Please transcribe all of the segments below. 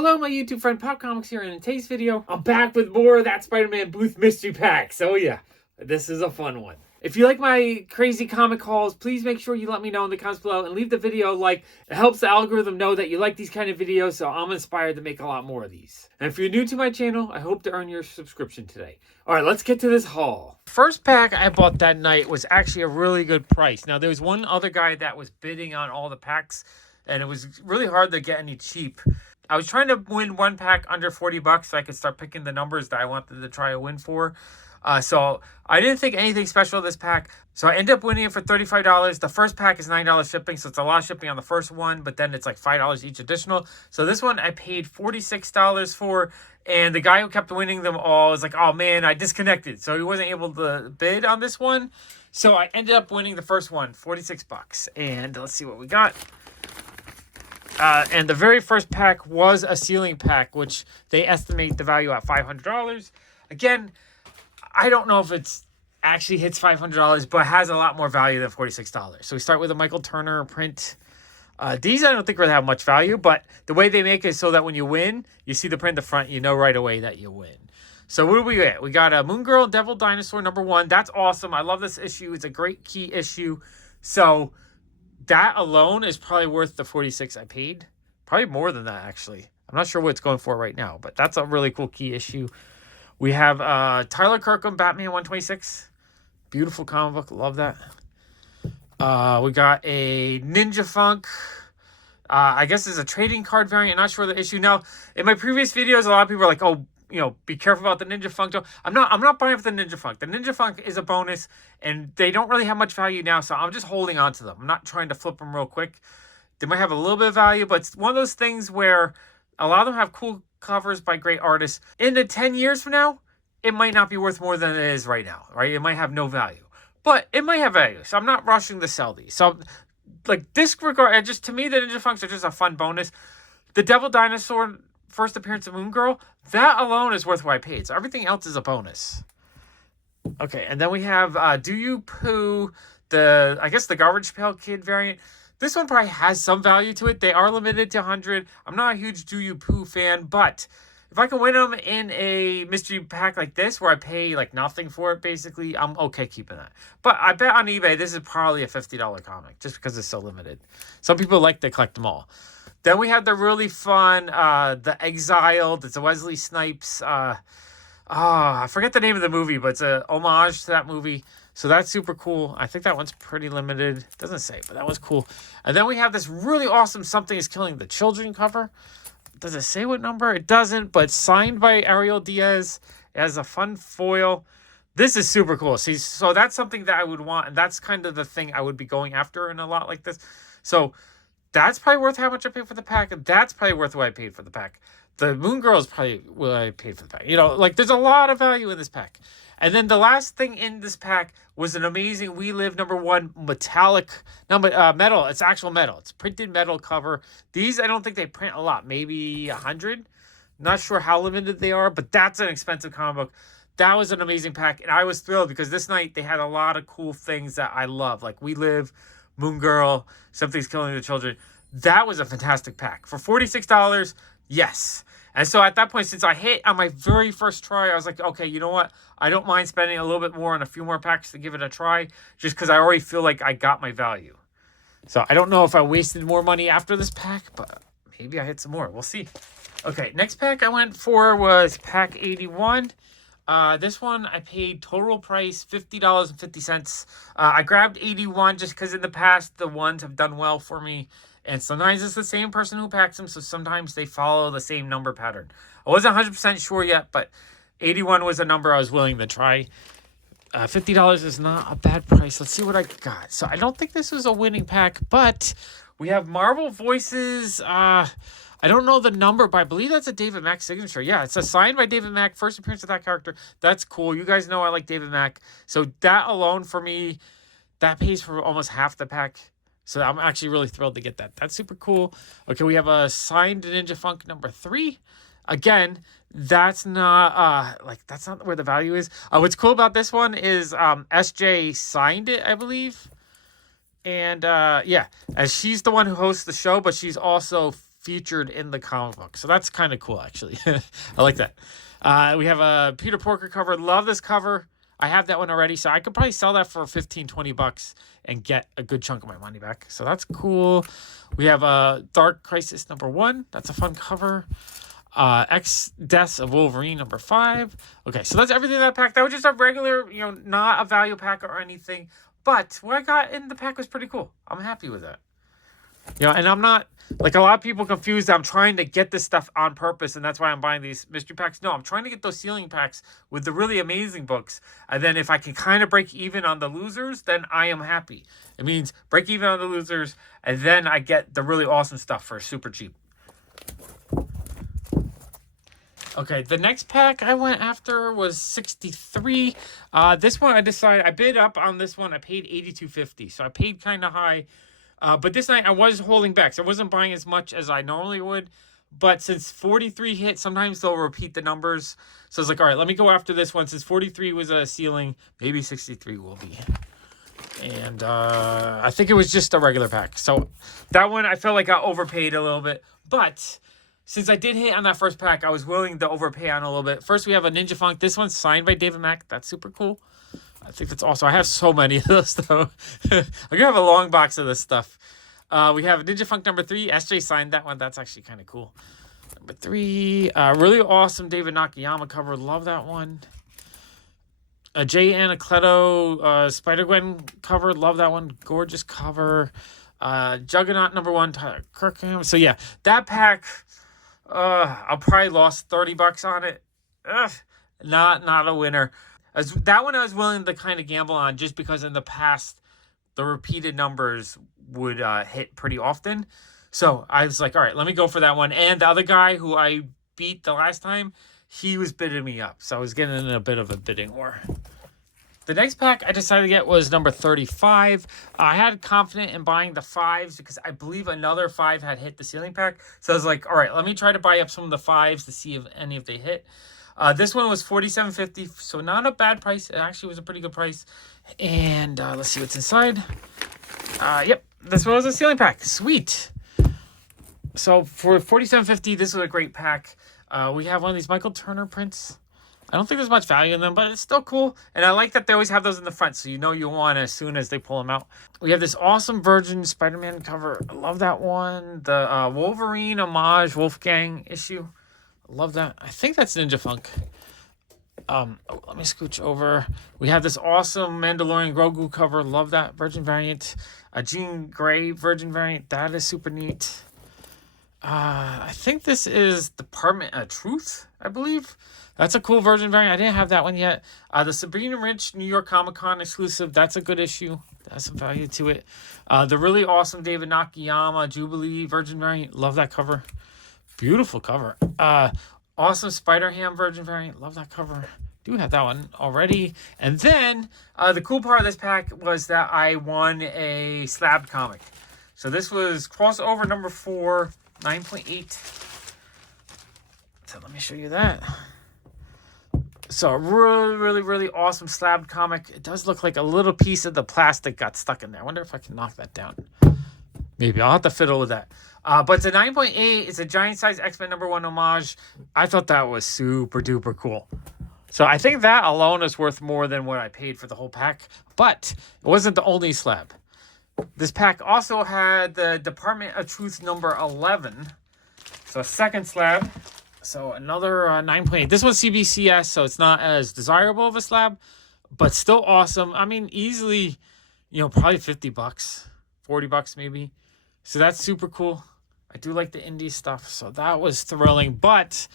Hello, my YouTube friend Pop Comics here, and in today's video, I'm back with more of That Spider-Man Booth Mystery Packs. Oh yeah, this is a fun one. If you like my crazy comic hauls, please make sure you let me know in the comments below and leave the video a like. It helps the algorithm know that you like these kind of videos, so I'm inspired to make a lot more of these. And if you're new to my channel, I hope to earn your subscription today. Alright, let's get to this haul. First pack I bought that night was actually a really good price. Now, there was one other guy that was bidding on all the packs, and it was really hard to get any cheap. I was trying to win one pack under 40 bucks so I could start picking the numbers that I wanted to try to win for. So I didn't think anything special of this pack. So I ended up winning it for $35. The first pack is $9 shipping, so it's a lot of shipping on the first one, but then it's like $5 each additional. So this one I paid $46 for, and the guy who kept winning them all was like, oh man, I disconnected. So he wasn't able to bid on this one. So I ended up winning the first one, 46 bucks. And let's see what we got. And the very first pack was a ceiling pack, which they estimate the value at $500. Again, I don't know if it's actually hits $500, but has a lot more value than $46. So we start with a Michael Turner print. These I don't think really have much value, but the way they make it is so that when you win, you see the print in the front, you know right away that you win. So what do we get? We got a Moon Girl Devil Dinosaur #1. That's awesome. I love this issue. It's a great key issue. So that alone is probably worth the $46 I paid. Probably more than that, actually. I'm not sure what it's going for right now, but that's a really cool key issue. We have Tyler Kirkham, Batman 126. Beautiful comic book. Love that. We got a Ninja Funk. I guess it's a trading card variant. Not sure the issue. Now, in my previous videos, a lot of people are like, oh, you know, be careful about the Ninja Funk. I'm not buying for the Ninja Funk. The Ninja Funk is a bonus, and they don't really have much value now, so I'm just holding on to them. I'm not trying to flip them real quick. They might have a little bit of value, but it's one of those things where a lot of them have cool covers by great artists. In the 10 years from now, it might not be worth more than it is right now, right? It might have no value, but it might have value, so I'm not rushing to sell these. So, like, disregard, just to me, the Ninja Funks are just a fun bonus. The Devil Dinosaur first appearance of Moon Girl, that alone is worth what I paid. So everything else is a bonus. Okay, and then we have Do You Poo, I guess the Garbage Pail Kid variant. This one probably has some value to it. They are limited to 100. I'm not a huge Do You Poo fan, but if I can win them in a mystery pack like this, where I pay like nothing for it, basically, I'm okay keeping that. But I bet on eBay, this is probably a $50 comic, just because it's so limited. Some people like to collect them all. Then we have the really fun, The Exiled. It's a Wesley Snipes. I forget the name of the movie, but it's a homage to that movie. So that's super cool. I think that one's pretty limited. Doesn't say, but that was cool. And then we have this really awesome Something is Killing the Children cover. Does it say what number? It doesn't, but it's signed by Ariel Diaz. It has a fun foil. This is super cool. See, so that's something that I would want, and that's kind of the thing I would be going after in a lot like this. So that's probably worth how much I paid for the pack. That's probably worth what I paid for the pack. The Moon Girl is probably what I paid for the pack. You know, like, there's a lot of value in this pack. And then the last thing in this pack was an amazing We Live #1 metallic, metal. It's actual metal. It's printed metal cover. These, I don't think they print a lot. Maybe 100. Not sure how limited they are, but that's an expensive comic book. That was an amazing pack, and I was thrilled because this night they had a lot of cool things that I love, like We Live, Moon Girl, Something's Killing the Children. That was a fantastic pack. For $46, yes. And so at that point, since I hit on my very first try, I was like, okay, you know what? I don't mind spending a little bit more on a few more packs to give it a try, just because I already feel like I got my value. So I don't know if I wasted more money after this pack, but maybe I hit some more. We'll see. Okay, next pack I went for was pack 81. This one I paid total price $50.50. I grabbed 81 just because in the past the ones have done well for me. And sometimes it's the same person who packs them, so sometimes they follow the same number pattern. I wasn't 100% sure yet, but 81 was a number I was willing to try. $50 is not a bad price. Let's see what I got. So I don't think this was a winning pack, but we have Marvel Voices. I don't know the number, but I believe that's a David Mack signature. Yeah, it's a signed by David Mack. First appearance of that character. That's cool. You guys know I like David Mack. So that alone for me, that pays for almost half the pack. So I'm actually really thrilled to get that. That's super cool. Okay, we have a signed Ninja Funk #3. Again, that's not that's not where the value is. What's cool about this one is SJ signed it, I believe. And yeah, as she's the one who hosts the show, but she's also featured in the comic book. So that's kind of cool, actually. I like that. We have a Peter Porker cover. Love this cover. I have that one already, so I could probably sell that for 15, 20 bucks and get a good chunk of my money back. So that's cool. We have a Dark Crisis #1. That's a fun cover. X Deaths of Wolverine #5. Okay, so that's everything in that pack. That was just a regular, not a value pack or anything. But what I got in the pack was pretty cool. I'm happy with that. And I'm not, like a lot of people confused, I'm trying to get this stuff on purpose, and that's why I'm buying these mystery packs. No, I'm trying to get those ceiling packs with the really amazing books. And then if I can kind of break even on the losers, then I am happy. It means break even on the losers, and then I get the really awesome stuff for super cheap. Okay, the next pack I went after was 63. This one I bid up on this one. I paid $82.50, so I paid kind of high. But this night I was holding back, so I wasn't buying as much as I normally would. But since 43 hit, sometimes they'll repeat the numbers. So I was like, all right, let me go after this one. Since 43 was a ceiling, maybe 63 will be. And I think it was just a regular pack. So that one, I felt like I overpaid a little bit. But since I did hit on that first pack, I was willing to overpay on a little bit. First, we have a Ninja Funk. This one's signed by David Mack. That's super cool. I think that's awesome. I have so many of those, though. I'm going to have a long box of this stuff. We have Ninja Funk #3. SJ signed that one. That's actually kind of cool. #3. Really awesome David Nakayama cover. Love that one. A J. Anacleto Spider-Gwen cover. Love that one. Gorgeous cover. Juggernaut #1. Tyler Kirkham. So, yeah. That pack, I'll probably lost 30 bucks on it. Not a winner. That one I was willing to kind of gamble on just because in the past, the repeated numbers would hit pretty often. So I was like, all right, let me go for that one. And the other guy who I beat the last time, he was bidding me up. So I was getting in a bit of a bidding war. The next pack I decided to get was number 35. I had confidence in buying the 5s because I believe another 5 had hit the ceiling pack. So I was like, all right, let me try to buy up some of the 5s to see if any of they hit. This one was $47.50, so not a bad price. It actually was a pretty good price. And let's see what's inside. Yep, this one was a ceiling pack. Sweet. So for $47.50, this was a great pack. We have one of these Michael Turner prints. I don't think there's much value in them, but it's still cool. And I like that they always have those in the front, so you want as soon as they pull them out. We have this awesome Virgin Spider-Man cover. I love that one. The Wolverine homage Wolfgang issue. Love that. I think that's Ninja Funk. Let me scooch over. We have this awesome Mandalorian Grogu cover. Love that Virgin variant. A Jean Grey Virgin variant. That is super neat. I think this is Department of Truth, I believe. That's a cool Virgin variant. I didn't have that one yet. The Sabrina Rich New York Comic Con exclusive. That's a good issue. That's some value to it. The really awesome David Nakayama Jubilee Virgin variant. Love that cover. Beautiful cover. Awesome Spider-Ham Virgin variant. Love that cover. Do have that one already. And then the cool part of this pack was that I won a slab comic. So this was crossover #4, 9.8. So let me show you that. So a really awesome slab comic. It does look like a little piece of the plastic got stuck in there. I wonder if I can knock that down. Maybe I'll have to fiddle with that. But it's a 9.8. It's a giant size X-Men #1 homage. I thought that was super duper cool. So I think that alone is worth more than what I paid for the whole pack. But it wasn't the only slab. This pack also had the Department of Truth #11. So a second slab. So another 9.8. This one's CBCS, so it's not as desirable of a slab, but still awesome. I mean, easily, probably 50 bucks, 40 bucks maybe. So that's super cool. I do like the indie stuff, so that was thrilling. But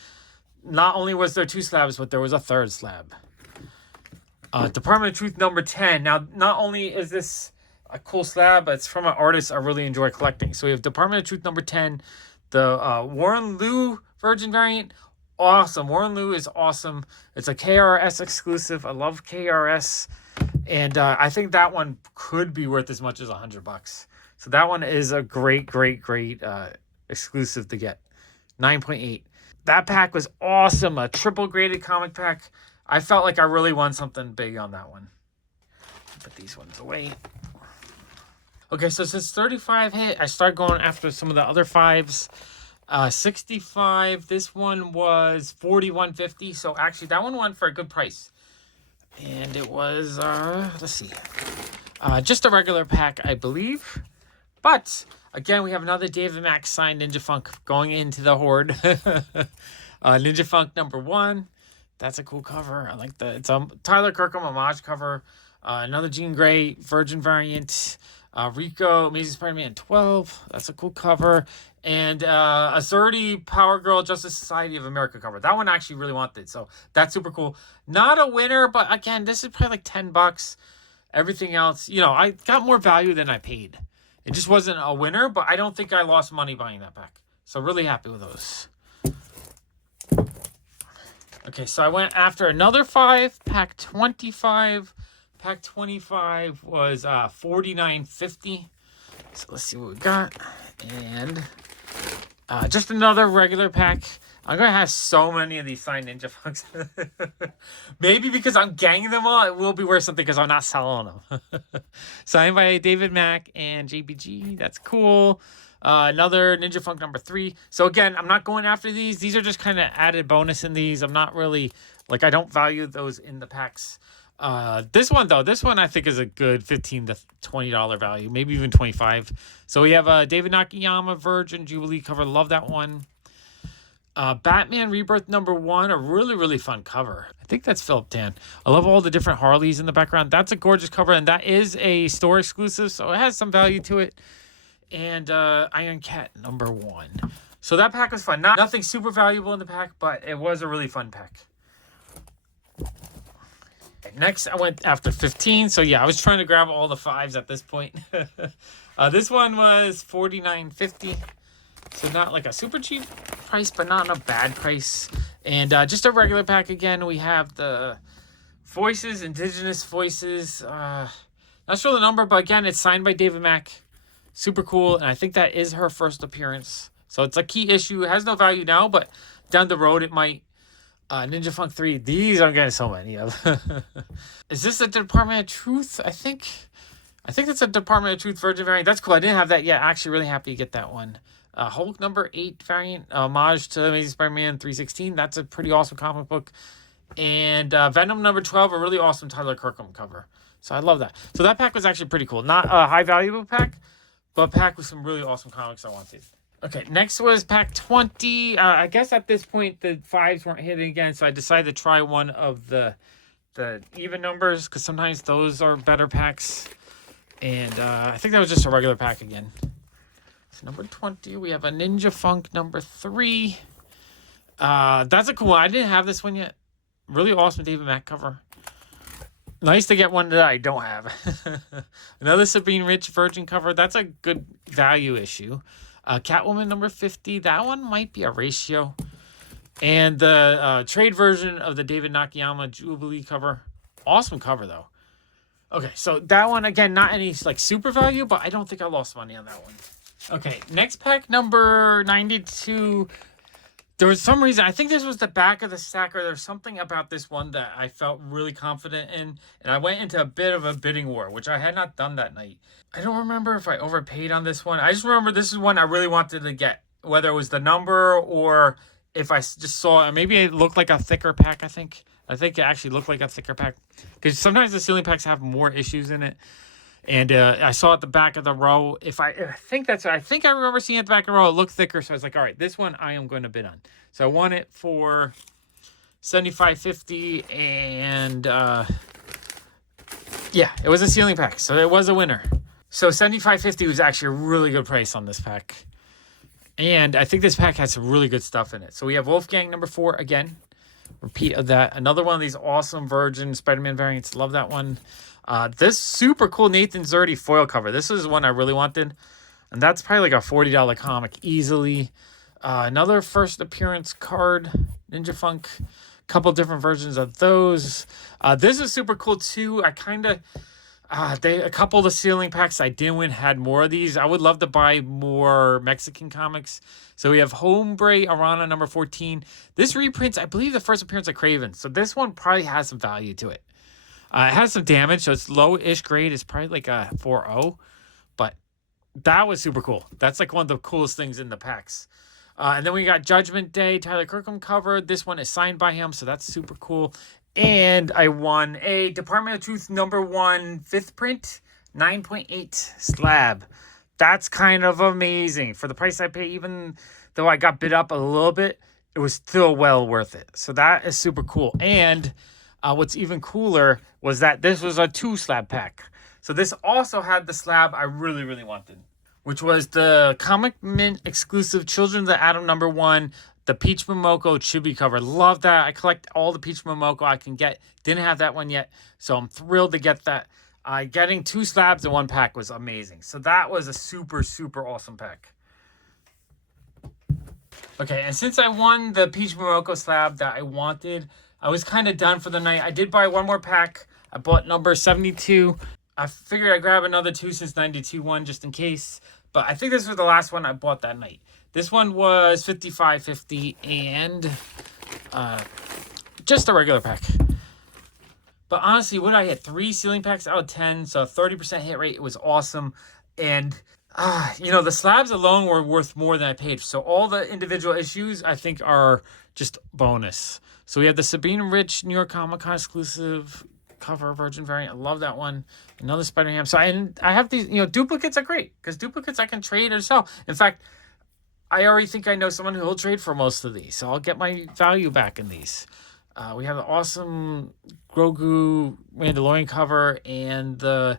not only was there 2 slabs, but there was a third slab. Department of Truth #10. Now, not only is this a cool slab, but it's from an artist I really enjoy collecting. So we have Department of Truth #10, the Warren Liu Virgin variant. Awesome. Warren Liu is awesome. It's a KRS exclusive. I love KRS. And I think that one could be worth as much as $100. So that one is a great exclusive to get. 9.8. That pack was awesome. A triple graded comic pack. I felt like I really won something big on that one. Put these ones away. Okay, so since 35 hit, I started going after some of the other 5s. 65. This one was 41.50. So actually, that one went for a good price. And it was, let's see, just a regular pack, I believe. But again, we have another David Mack signed Ninja Funk going into the horde. Ninja Funk #1. That's a cool cover. I like that. It's a Tyler Kirkham homage cover. Another Jean Grey Virgin variant. Rico Amazing Spider-Man 12. That's a cool cover. And a Zerdy Power Girl Justice Society of America cover. That one I actually really wanted. So that's super cool. Not a winner, but again, this is probably like $10. Everything else, you know, I got more value than I paid. It just wasn't a winner, but I don't think I lost money buying that pack. So really happy with those. Okay, so I went after another 5, pack 25. Pack 25 was $49.50. So let's see what we got. And just another regular pack. I'm going to have so many of these signed Ninja Funks. Maybe because I'm ganging them all, it will be worth something because I'm not selling them. Signed by David Mack and JBG. That's cool. Another Ninja Funk #3. So again, I'm not going after these. These are just kind of added bonus in these. I'm not really, like, I don't value those in the packs. This one though, I think is a good $15 to $20 value, maybe even 25. So we have a David Nakayama Virgin Jubilee cover. Love that one. Batman Rebirth #1, a really, really fun cover. I think that's Philip Tan. I love all the different Harleys in the background. That's a gorgeous cover, and that is a store exclusive, so it has some value to it. And Iron Cat #1. So that pack was fun. Nothing super valuable in the pack, but it was a really fun pack. Next, I went after 15. So yeah, I was trying to grab all the 5s at this point. This one was $49.50. So not like a super cheap price, but not a bad price. And just a regular pack again. We have the Voices, Indigenous Voices. Not sure the number, but again, it's signed by David Mack. Super cool. And I think that is her first appearance. So it's a key issue. It has no value now, but down the road it might. Ninja Funk 3. These I'm getting so many of. Is this a Department of Truth? I think that's a Department of Truth Virgin variant. That's cool. I didn't have that yet. Actually, really happy to get that one. Hulk #8 variant, homage to Amazing Spider-Man 316. That's a pretty awesome comic book. And Venom #12, a really awesome Tyler Kirkham cover. So I love that. So that pack was actually pretty cool. Not a high valuable pack, but a pack with some really awesome comics I wanted. Okay, next was pack 20. I guess at this point the 5s weren't hitting again, so I decided to try one of the even numbers because sometimes those are better packs. And I think that was just a regular pack again. So number 20, we have a Ninja Funk #3. That's a cool one. I didn't have this one yet. Really awesome David Mack cover. Nice to get one that I don't have. Another Sabine Rich Virgin cover. That's a good value issue. Catwoman #50. That one might be a ratio. And the trade version of the David Nakayama Jubilee cover. Awesome cover, though. Okay, so that one, again, not any like super value, but I don't think I lost money on that one. Okay, next pack, number 92. There was some reason, I think this was the back of the stack, or there's something about this one that I felt really confident in, and I went into a bit of a bidding war, which I had not done that night. I don't remember if I overpaid on this one. I just remember this is one I really wanted to get, whether it was the number or if I just saw it. Maybe it looked like a thicker pack, I think. I think it actually looked like a thicker pack, because sometimes the ceiling packs have more issues in it. And I saw at the back of the row. I think I remember seeing at the back of the row. It looked thicker, so I was like, all right, this one I am going to bid on. So I won it for $75.50, and yeah, it was a ceiling pack, so it was a winner. So $75.50 was actually a really good price on this pack, and I think this pack has some really good stuff in it. So we have Wolfgang #4 again, repeat of that. Another one of these awesome Virgin Spider-Man variants. Love that one. This super cool Nathan Zerdy foil cover. This is one I really wanted, and that's probably like a $40 comic easily. Another first appearance card, Ninja Funk. Couple different versions of those. This is super cool too. I kind of a couple of the ceiling packs I didn't win had more of these. I would love to buy more Mexican comics. So we have Hombre Arana #14. This reprints, I believe, the first appearance of Kraven. So this one probably has some value to it. It has some damage, so it's low-ish grade. It's probably like a 4.0, but that was super cool. That's like one of the coolest things in the packs. And then we got Judgment Day, Tyler Kirkham cover. This one is signed by him, so that's super cool. And I won a Department of Truth #1 5th print 9.8 slab. That's kind of amazing. For the price I pay, even though I got bid up a little bit, it was still well worth it. So that is super cool. And what's even cooler was that this was a 2-slab pack. So this also had the slab I really, really wanted, which was the Comic Mint exclusive Children of the Atom #1, the Peach Momoko Chibi cover. Love that. I collect all the Peach Momoko I can get. Didn't have that one yet, so I'm thrilled to get that. Getting 2 slabs in 1 pack was amazing. So that was a super, super awesome pack. Okay, and since I won the Peach Momoko slab that I wanted, I was kind of done for the night. I did buy 1 more pack. I bought number 72. I figured I'd grab another 2 since 92 one just in case. But I think this was the last one I bought that night. This one was $55.50 and just a regular pack. But honestly, what I hit 3 ceiling packs out of 10, so 30% hit rate. It was awesome. And you know, the slabs alone were worth more than I paid. So all the individual issues I think are just bonus. So we have the Sabine Rich New York Comic Con exclusive cover Virgin variant. I love that one. Another Spider-Man. So I have these, you know, duplicates are great because duplicates I can trade or sell. In fact, I already think I know someone who will trade for most of these. So I'll get my value back in these. We have the awesome Grogu Mandalorian cover and the...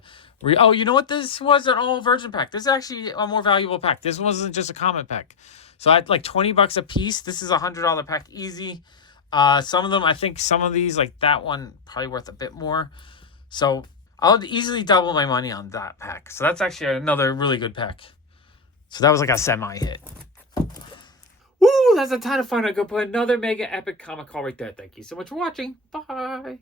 Oh, you know what? This was an all Virgin pack. This is actually a more valuable pack. This wasn't just a common pack. So I had like $20 a piece. This is a $100 pack easy. Some of them, I think some of these, like that one, probably worth a bit more. So I'll easily double my money on that pack. So that's actually another really good pack. So that was like a semi-hit. Woo, that's a ton of fun. I go put another mega epic comic haul right there. Thank you so much for watching. Bye.